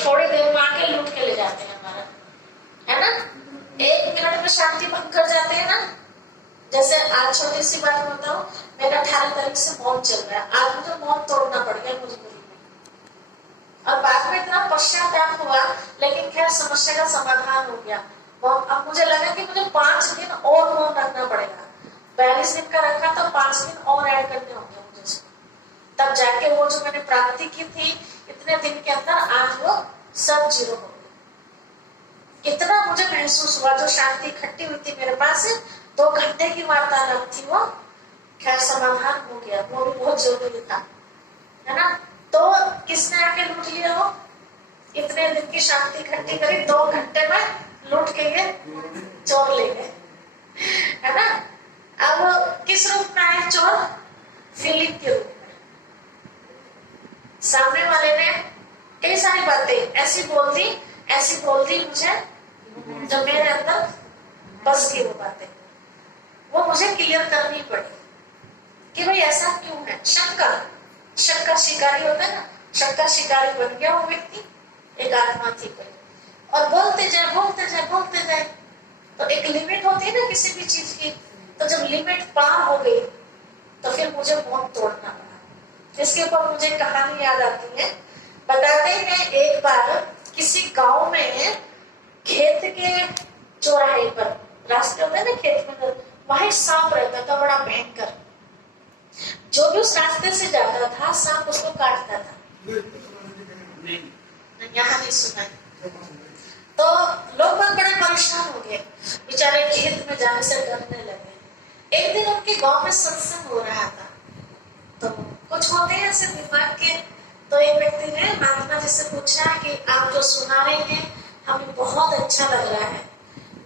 लेकिन थोड़ी देर में आके लूट के ले जाते हैं हमारा, है ना। 1 मिनट में शांति भंग कर जाते हैं ना। जैसे आज छोटी सी बात बताऊं, मेरा 18 तारीख से मौत चल रहा है, आज मुझे मौत तोड़ना पड़ गया मजबूरी में, और बाद में इतना पश्चाताप हुआ, लेकिन खैर समस्या का समाधान हो गया। अब मुझे लगा कि मुझे 5 दिन और मौन रखना पड़ेगा। 42 दिन का रखा तो 5 दिन और ऐड करने होंगे मुझे, तब जाके वो जो मैंने प्राप्ति की थी इतने दिन के अंदर, आज वो सब 0 हो गया। इतना मुझे महसूस हुआ, जो शांति इकट्ठी हुई थी मेरे पास 2 घंटे की वार्तालाप थी, वो खैर समाधान हो गया। वो भी बहुत जरूरी था, है ना। तो किसने आके लूट लिया? वो इतने दिन की शांति इकट्ठी करी, 2 घंटे में लूट के ये चोर ले गए, है ना। अब किस रूप में आए चोर? फिलिप के रूप में। सामने वाले ने कई सारी बातें ऐसी बोल दी मुझे, जो मेरे अंदर बस गई वो बातें, वो मुझे क्लियर करनी पड़ी कि भाई ऐसा क्यों है। शक का शिकारी होता है ना, शक का शिकारी बन गया वो व्यक्ति, एक आत्मा थी कोई, और बोलते जाए। तो एक लिमिट होती है ना किसी भी चीज की, तो जब लिमिट पार हो गई तो फिर मुझे मौत तोड़ना पड़ा। इसके ऊपर मुझे कहानी याद आती है। बताते हैं एक बार किसी गांव में खेत के चौराहे पर, रास्ते होते हैं ना खेत में, वहां एक सांप रहता था बड़ा भयंकर। जो भी उस रास्ते से जाता था सांप उसको काटता था। यहाँ नहीं सुना। तो लोग बहुत बड़े परेशान हो गए, बेचारे खेत में जाने से डरने लगे। एक दिन उनके गांव में सत्संग हो रहा था, तो कुछ होते हैं ऐसे दिमाग के। तो एक व्यक्ति ने महात्मा जी से पूछा कि आप जो सुना रहे हैं हमें बहुत अच्छा लग रहा है,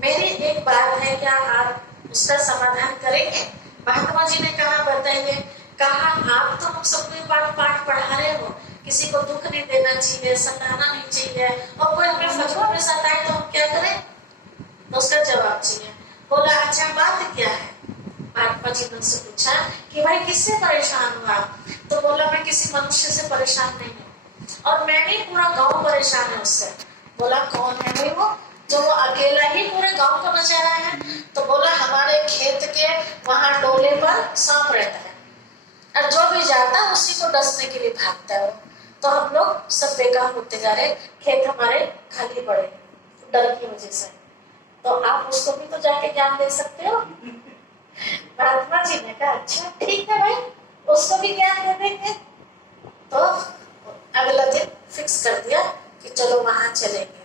मेरी एक बात है, क्या आप उसका समाधान करेंगे? महात्मा जी ने कहा बताइए। कहा आप तो हम सबको एक बार पाठ पढ़ा रहे हो, किसी को दुख नहीं देना चाहिए, सताना नहीं चाहिए, और कोई अपने फजलों में सताए तो हम क्या करें? तो उसका जवाब चाहिए। बोला अच्छा बात क्या है? महात्मा जी ने उससे पूछा कि भाई किससे परेशान हुआ? तो बोला मैं किसी मनुष्य से परेशान नहीं हूँ, और मैं नहीं पूरा गांव परेशान है उससे। बोला कौन है भाई वो, जो वो अकेला ही पूरे गांव को नचा रहा है? तो बोला हमारे खेत के वहां डोले पर सांप रहता है, और जो भी जाता है उसी को डसने के लिए भागता है। तो हम लोग सब बेकार होते जा रहे, खेत हमारे खाली पड़े डर की वजह से। तो आप उसको भी तो जाके ज्ञान दे सकते हो। महात्मा जी ने कहा अच्छा ठीक है भाई, उसको भी ज्ञान दे देंगे। तो अगला दिन फिक्स कर दिया कि चलो वहां चलेंगे।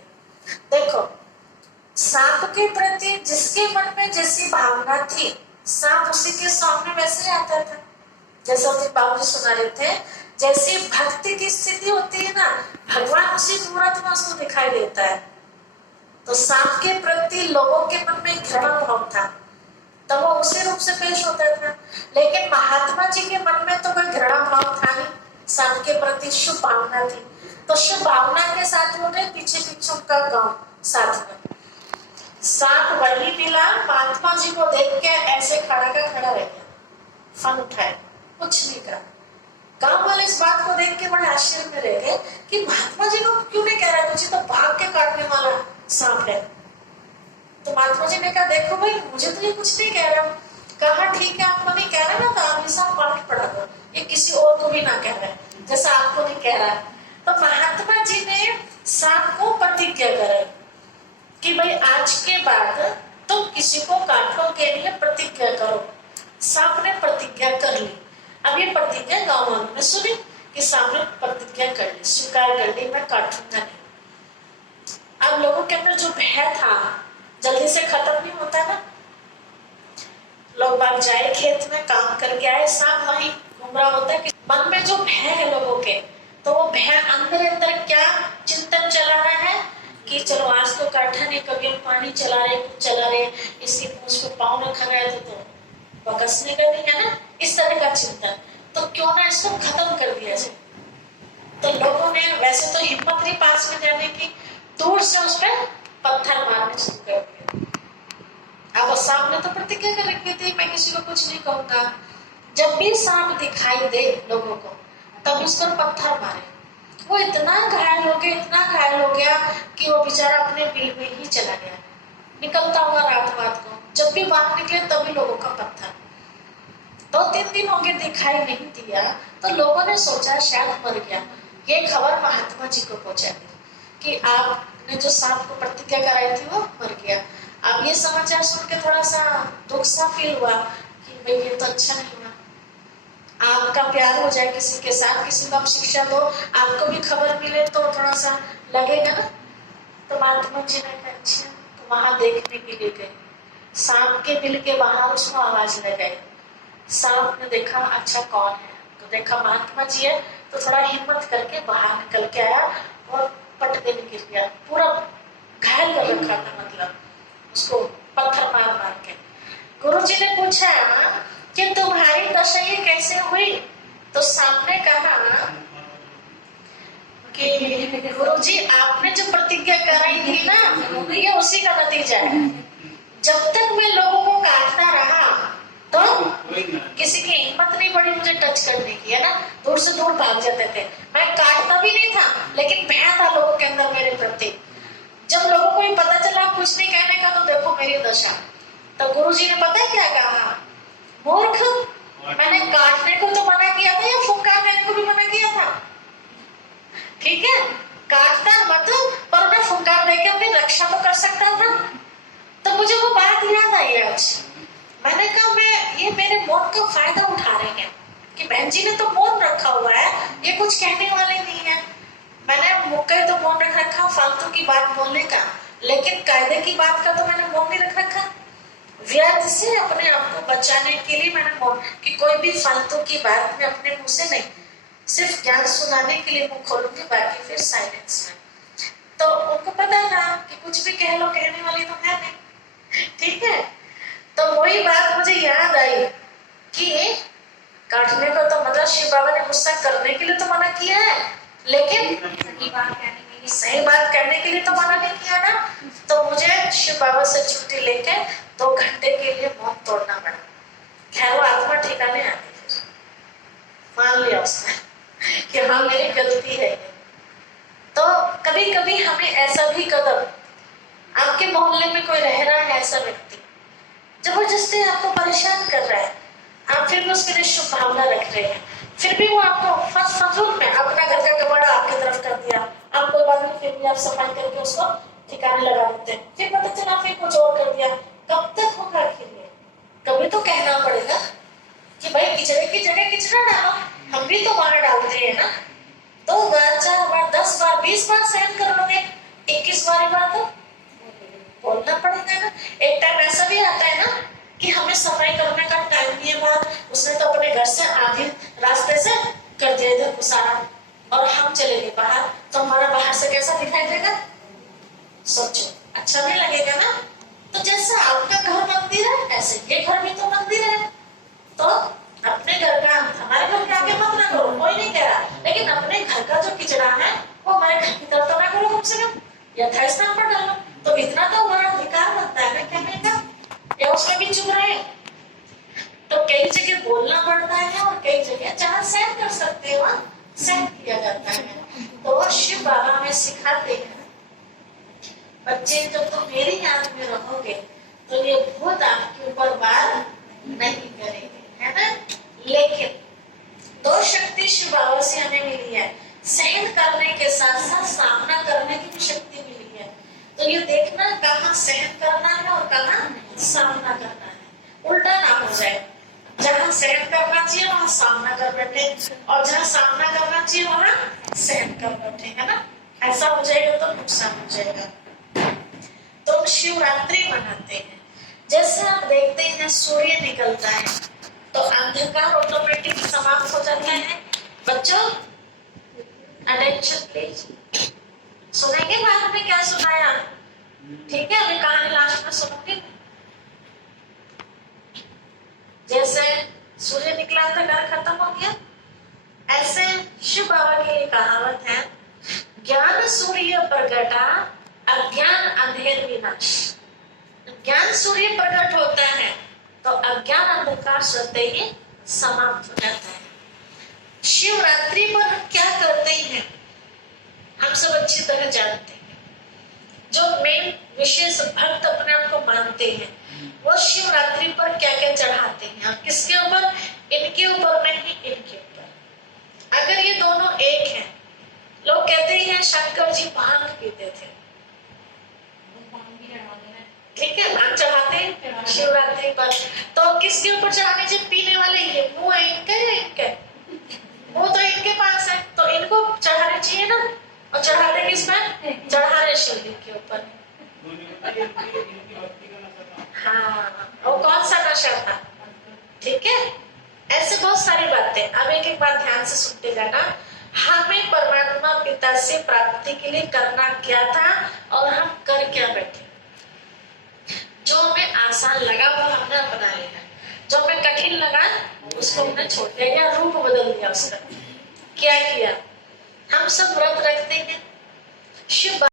देखो सांप के प्रति जिसके मन में जैसी भावना थी, सांप उसी के सामने वैसे आता था। जैसा उनके बाबू सुना रहे थे, जैसी भक्ति की स्थिति होती है ना, भगवान उसी मूर्त में उसको दिखाई देता है। तो सांप के प्रति लोगों के मन में घृणा भाव था, तो वो उसी रूप से पेश होता था। लेकिन महात्मा जी के मन में तो कोई घृणा भाव था नहीं, सांप के प्रति शुभ भावना थी। तो शुभ भावना के साथ उन्होंने पीछे पीछे उनका गांव साथ में। सांप वही मिला, महात्मा जी को देख के ऐसे खड़ा का खड़ा रह गया, फन उठाए, कुछ नहीं कहा। गांव वाले इस बात को देख के बड़े आश्चर्य में रह गए कि महात्मा जी को क्यों नहीं कह रहा कुछ, तो भाग के काटने वाला सांप है। तो महात्मा जी ने कहा देखो भाई मुझे तो ये कुछ नहीं कह रहा। कहा ठीक है आपको नहीं कह रहा ना, तो आप सांप पाठ पढ़ा दो, ये किसी और को भी ना कह रहा है जैसा आपको नहीं कह रहा। तो महात्मा जी ने सांप को प्रतिज्ञा कराई कि भाई आज के बाद तुम किसी को काटने के लिए प्रतिज्ञा करो। सांप ने प्रतिज्ञा कर ली। अब ये प्रतिज्ञा गांव वालों ने सुनी कि सांप ने प्रतिज्ञा कर ली, स्वीकार कर ली, मैं काटूंगा नहीं। अब लोगों के अंदर जो भय था जल्दी से खत्म नहीं होता ना। लोग बाग जाए खेत में काम करके आए, सांप वहीं घूम रहा होता है कि मन में जो भय है लोगों के, तो वो भय अंदर अंदर क्या चिंतन चला रहा है कि चलो आज तो काटा नहीं, कभी हम पानी चला रहे, इसकी पूंछ पे पाँव रखा गया तो बकसने का नहीं है ना, इस तरह का चिंतन। तो क्यों ना इसको खत्म कर दिया जाए। तो लोगों ने वैसे तो हिम्मत नहीं पास में जाने की, दूर से उस पर पत्थर मारने शुरू कर दिया। अब सांप ने तो प्रतिज्ञा कर रखी थी मैं किसी को कुछ नहीं कहूंगा। जब भी सांप दिखाई दे लोगों को तब उस पर पत्थर मारे। वो इतना घायल हो बेचारा अपने बिल में ही चला गया। निकलता होगा रात को, जब भी बाहर निकले तभी लोगों का पत्थर। 2-3 दिन हो गए दिखाई नहीं दिया, तो लोगों ने सोचा शायद मर गया। ये खबर महात्मा जी को पहुंचा दी कि आपने जो सांप को प्रतिज्ञा कराई थी वो मर गया। अब ये समाचार सुन के थोड़ा सा दुख सा फील हुआ कि भाई ये तो अच्छा नहीं हुआ। आपका प्यार हो जाए किसी के साथ, किसी को आप शिक्षा दो, आपको भी खबर मिले तो थोड़ा सा लगेगा ना। तो महात्मा जी ने कहा अच्छा, तो वहां देखने के लिए गए। सांप के बिल के बाहर उसको आवाज लगाई। सांप ने देखा अच्छा कौन है, तो देखा महात्मा जी है, तो थोड़ा हिम्मत करके बाहर निकल के आया और पटके में गिर गया। पूरा घायल कर रखा था, मतलब उसको पत्थर मार मार के। गुरु जी ने पूछा कि तुम्हारी दशा ये कैसे हुई? तो सांप ने कहा कि गुरु जी आपने जो प्रतिज्ञा कराई थी ना, ये उसी का नतीजा है। जब तक मैं लोगों को काटता रहा तो किसी की हिम्मत नहीं पड़ी मुझे टच करने की, है ना। दूर से दूर भाग जाते थे। मैं काटता भी नहीं था, लेकिन भय था लोगों के अंदर मेरे प्रति। जब लोगों को पता चला कुछ नहीं कहने का, तो देखो मेरी दशा। तो गुरु जी ने पता है क्या कहा? मूर्ख, मैंने काटने को तो मना किया था, या फुंकार देने को भी मना किया था। ठीक है, काटता मत, पर उन्हें फुंकार देके अपनी रक्षा तो कर सकता था। तो मुझे वो बात याद आई आज। मैंने कहा मैं ये मेरे मौन का फायदा उठा रहे हैं कि बहन जी ने तो मौन रखा हुआ है, ये कुछ कहने वाले नहीं है। मैंने मुक्के तो मौन रख रखा फालतू की बात बोलने का, लेकिन कायदे की बात का तो मैंने मौन नहीं रख रखा। व्यर्थ से अपने आप को बचाने के लिए मैंने मौन, कि कोई भी फालतू की बात मैं अपने मुंह से नहीं, सिर्फ ज्ञान सुनाने के लिए मुंह खोलूंगी, बाकी फिर साइलेंस में। तो उनको पता था कि कुछ भी कह लो, कहने वाली तो है नहीं। ठीक है, तो वही बात मुझे याद आई कि काटने को तो मतलब शिव बाबा ने गुस्सा करने के लिए तो मना किया है, लेकिन सही बात करने के लिए तो मना नहीं किया ना। तो मुझे शिव बाबा से छुट्टी लेके 2 घंटे के लिए मौन तोड़ना पड़ा। खैर वो आत्मा ठिकाने आ गई, मान लिया उसने कि हाँ मेरी गलती है। तो कभी कभी हमें ऐसा भी कदम, आपके मोहल्ले में कोई रह रहा है ऐसा व्यक्ति, जबरदस्ती आपको परेशान कर रहा है, आप फिर भी उसके लिए शुभ भावना रख रहे हैं, फिर भी वो आपको फजूल में अपना घर का कबाड़ा आपकी तरफ कर दिया, आप कोई बात नहीं, फिर भी आप सफाई करके उसको ठिकाने लगा देते हैं, फिर पता चला फिर कुछ और कर दिया। कब तक होगा आखिर में? कभी तो कहना पड़ेगा कि भाई किचड़े की जगह किचड़ा डालो, हम भी तो वहां डालते हैं ना। 2 बार 4 बार 10 बार 20 बार सहन कर लोगे, 21 बार तो बोलना पड़ेगा ना। एक टाइम ऐसा भी आता है ना कि हमें सफाई करने का टाइम नहीं है, बाहर उसने तो अपने घर से आधे रास्ते से कर दिया इधर गुसारा, और हम चले गए बाहर, तो हमारा बाहर से कैसा दिखाई देगा? सोचो, अच्छा नहीं लगेगा ना। तो जैसा आपका घर मंदिर है, ऐसे ये घर भी तो मंदिर है। तो अपने घर का, हमारे घर के आगे मत ना करो, कोई नहीं कह रहा, लेकिन अपने घर का जो किचड़ा है वो हमारे घर की तरफ तो ना करो, कम से कम यथास्थान पर डालो। तो इतना तो हमारा अधिकार बनता है ना कहने का, या उसमें भी चुप रहे। तो कई जगह बोलना पड़ता है, और कई जगह जहाँ सहन कर सकते हो वहाँ सहन किया जाता है। तो शिव बाबा हमें सिखाते हैं, बच्चे जब तुम मेरी याद में रहोगे तो ये भूत आपके ऊपर वार नहीं करेंगे, है ना। लेकिन 2 शक्ति शिव बाबा से हमें मिली है, सहन करने के साथ साथ सामना करने की भी शक्ति मिली है। तो ये देखना कहाँ सहन करना है और कहाँ सामना करना है, उल्टा ना हो जाए। जहाँ सहन करना चाहिए वहाँ सामना कर बैठे, और जहाँ सामना करना चाहिए वहाँ सहन कर बैठे, है ना। ऐसा हो जाएगा तो नुकसान हो जाएगा। तो शिवरात्रि मनाते हैं, जैसे आप देखते हैं सूर्य निकलता है तो अंधकार ऑटोमेटिक समाप्त हो जाता है। बच्चों अटेंशन प्लीज, सुनेंगे बाद में क्या सुनाया? ठीक है, अभी कहानी लास्ट में सुनूंगी। जैसे सूर्य निकला अंधकार खत्म हो गया, ऐसे शिव बाबा की ये कहावत है, ज्ञान सूर्य प्रगटा अज्ञान अंधेर विनाश। ज्ञान सूर्य प्रकट होता है तो अज्ञान अंधकार सत्य ही समाप्त हो जाता है। शिवरात्रि पर हम क्या करते हैं हम सब अच्छी तरह जानते हैं। जो मेन विशेष भक्त अपने आप को मानते हैं, वो शिवरात्रि पर क्या क्या चढ़ाते हैं। किसके ऊपर? इनके ऊपर नहीं, इनके ऊपर। अगर ये दोनों एक हैं, लोग कहते हैं शंकर जी भांग पीते थे, ठीक है, भांग चढ़ाते हैं शिवरात्रि पर, तो किसके ऊपर चढ़ाने चाहिए? पीने वाले। ये मुंह है इनका या इनका? मुंह तो इनके पास है, तो इनको चढ़ाने चाहिए ना। और चढ़ाते किस में? चढ़ाने शिवलिंग के ऊपर। हाँ, और कौन सा नशा था? ठीक है, ऐसे बहुत सारी बातें। अब एक एक बात ध्यान से सुनते जाना। हमें परमात्मा पिता से प्राप्ति के लिए करना क्या था और हम कर क्या बैठे। जो हमें आसान लगा वो हमने अपना लिया, जो हमें कठिन लगा उसको हमने छोड़ दिया या रूप बदल दिया उसका। क्या किया? हम सब व्रत रखते हैं, शिव